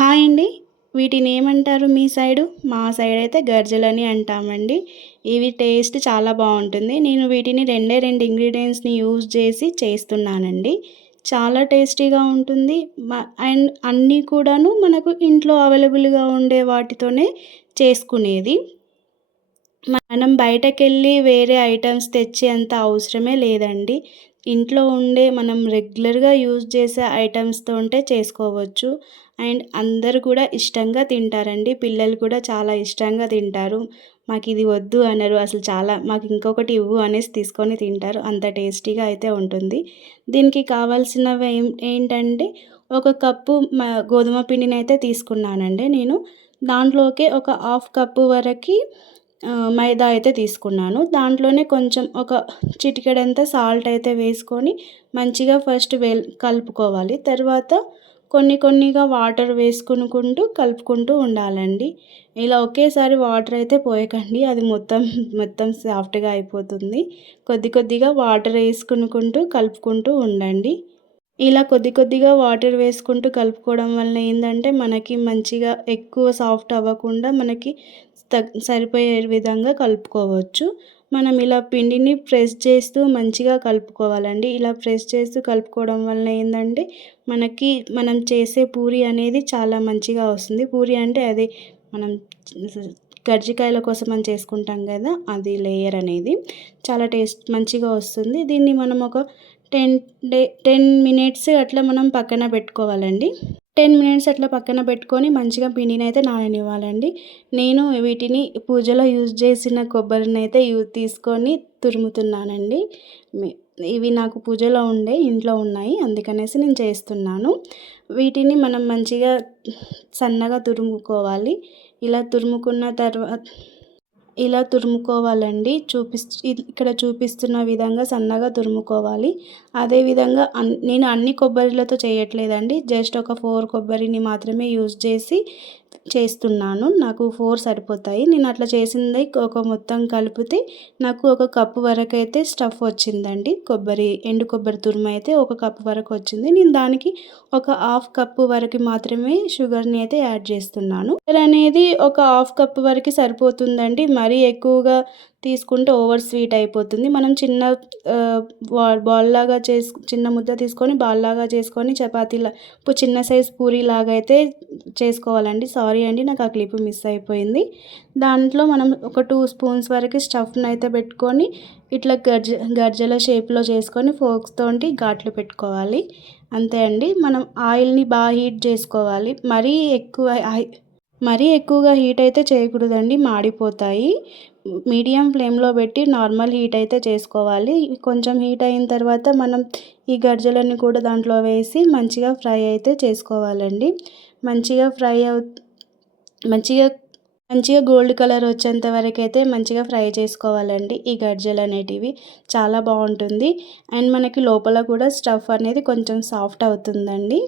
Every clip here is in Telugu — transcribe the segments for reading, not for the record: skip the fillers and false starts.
హాయ్ అండి. వీటిని ఏమంటారు మీ సైడు? మా సైడ్ అయితే గర్జలని అంటామండి. ఇవి టేస్ట్ చాలా బాగుంటుంది. నేను వీటిని రెండు ఇంగ్రీడియంట్స్‌ని యూజ్ చేసి చేస్తున్నానండి. చాలా టేస్టీగా ఉంటుంది. అండ్ అన్నీ కూడాను మనకు ఇంట్లో అవైలబుల్‌గా ఉండే వాటితోనే చేసుకునేది. మనం బయటకెళ్ళి వేరే ఐటెమ్స్ తెచ్చేంత అవసరమే లేదండి. ఇంట్లో ఉండే మనం రెగ్యులర్‌గా యూజ్ చేసే ఐటెమ్స్‌తోటే చేసుకోవచ్చు. అండ్ అందరూ కూడా ఇష్టంగా తింటారండి. పిల్లలు కూడా చాలా ఇష్టంగా తింటారు. మాకిది వద్దు అనరు. అసలు చాలా మాకు ఇంకొకటి ఇవ్వు అనేసి తీసుకొని తింటారు. అంత టేస్టీగా అయితే ఉంటుంది. దీనికి కావాల్సినవి ఏంటంటే ఒక కప్పు గోధుమ పిండినైతే తీసుకున్నానండి నేను. దాంట్లోకే ఒక హాఫ్ కప్పు వరకి మైదా అయితే తీసుకున్నాను. దాంట్లోనే కొంచెం ఒక చిటికెడంత సాల్ట్ అయితే వేసుకొని మంచిగా ఫస్ట్ కలుపుకోవాలి. తర్వాత కొన్నిగా వాటర్ వేసుకుంటూ కలుపుకుంటూ ఉండాలండి. ఇలా ఒకేసారి వాటర్ అయితే పోయకండి. అది మొత్తం సాఫ్ట్‌గా అయిపోతుంది. కొద్దిగా వాటర్ వేసుకుంటూ కలుపుకుంటూ ఉండండి. ఇలా కొద్దిగా వాటర్ వేసుకుంటూ కలుపుకోవడం వల్ల ఏందంటే మనకి మంచిగా ఎక్కువ సాఫ్ట్ అవ్వకుండా మనకి సరిపోయే విధంగా కలుపుకోవచ్చు. మనం ఇలా పిండిని ప్రెస్ చేస్తూ మంచిగా కలుపుకోవాలండి. ఇలా ప్రెస్ చేస్తూ కలుపుకోవడం వల్ల ఏందంటే మనం చేసే పూరి అనేది చాలా మంచిగా వస్తుంది. పూరి అంటే అది మనం కజ్జికాయల కోసం మనం చేసుకుంటాం కదా, అది లేయర్ అనేది చాలా మంచిగా వస్తుంది. దీన్ని మనం ఒక 10 మినిట్స్ అట్లా మనం పక్కన పెట్టుకోవాలండి. 10 మినిట్స్ అట్లా పక్కన పెట్టుకొని మంచిగా పిండినైతే నాననివ్వాలండి. నేను వీటిని పూజలో యూజ్ చేసిన కొబ్బరినైతే తీసుకొని తురుముతున్నానండి. ఇవి నాకు పూజలో ఇంట్లో ఉన్నాయి, అందుకనేసి నేను చేస్తున్నాను. వీటిని మనం మంచిగా సన్నగా తురుముకోవాలి. ఇలా తురుముకోవాలండి. ఇక్కడ చూపిస్తున్న విధంగా సన్నగా తురుముకోవాలి. అదేవిధంగా నేను అన్ని కొబ్బరిలతో చేయట్లేదండి. జస్ట్ ఒక 4 కొబ్బరిని మాత్రమే యూజ్ చేస్తున్నాను. నాకు 4 సరిపోతాయి. నేను అట్లా చేసింది ఒక మొత్తం కలిపితే నాకు ఒక కప్పు వరకు అయితే స్టఫ్ వచ్చిందండి. ఎండు కొబ్బరి తురుము అయితే ఒక కప్పు వరకు వచ్చింది. నేను దానికి ఒక హాఫ్ కప్పు వరకు మాత్రమే షుగర్ని అయితే యాడ్ చేస్తున్నాను. షుగర్ అనేది ఒక హాఫ్ కప్పు వరకు సరిపోతుందండి. మరీ ఎక్కువగా తీసుకుంటే ఓవర్ స్వీట్ అయిపోతుంది. మనం చిన్న చిన్న ముద్ద తీసుకొని బాల్లాగా చేసుకొని చపాతీలా చిన్న సైజ్ పూరీలాగా అయితే చేసుకోవాలండి. సారీ అండి, నాకు ఆ క్లిప్ మిస్ అయిపోయింది. దాంట్లో మనం ఒక 2 స్పూన్స్ వరకు స్టఫ్ని అయితే పెట్టుకొని ఇట్లా గర్జల షేప్లో చేసుకొని ఫోర్క్స్తోటి ఘాట్లు పెట్టుకోవాలి. అంతే అండి. మనం ఆయిల్ని బాగా హీట్ చేసుకోవాలి. మరీ ఎక్కువగా హీట్ అయితే చేయకూడదండి, మాడిపోతాయి. మీడియం ఫ్లేమ్లో పెట్టి నార్మల్ హీట్ అయితే చేసుకోవాలి. కొంచెం హీట్ అయిన తర్వాత మనం ఈ గర్జలన్నీ కూడా దాంట్లో వేసి మంచిగా ఫ్రై అయితే చేసుకోవాలండి. మంచిగా మంచిగా గోల్డ్ కలర్ వచ్చేంత వరకు అయితే మంచిగా ఫ్రై చేసుకోవాలండి. ఈ గర్జలు అనేటివి చాలా బాగుంటుంది. అండ్ మనకి లోపల కూడా స్టఫ్ అనేది కొంచెం సాఫ్ట్ అవుతుందండి.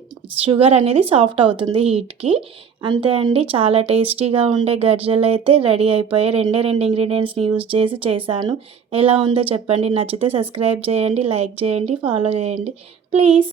షుగర్ అనేది సాఫ్ట్ అవుతుంది హీట్కి. అంతే అండి, చాలా టేస్టీగా ఉండే గర్జలు అయితే రెడీ అయిపోయాయి. రెండు ఇంగ్రీడియంట్స్ని యూజ్ చేశాను. ఎలా ఉందో చెప్పండి. నచ్చితే సబ్స్క్రైబ్ చేయండి, లైక్ చేయండి, ఫాలో చేయండి ప్లీజ్.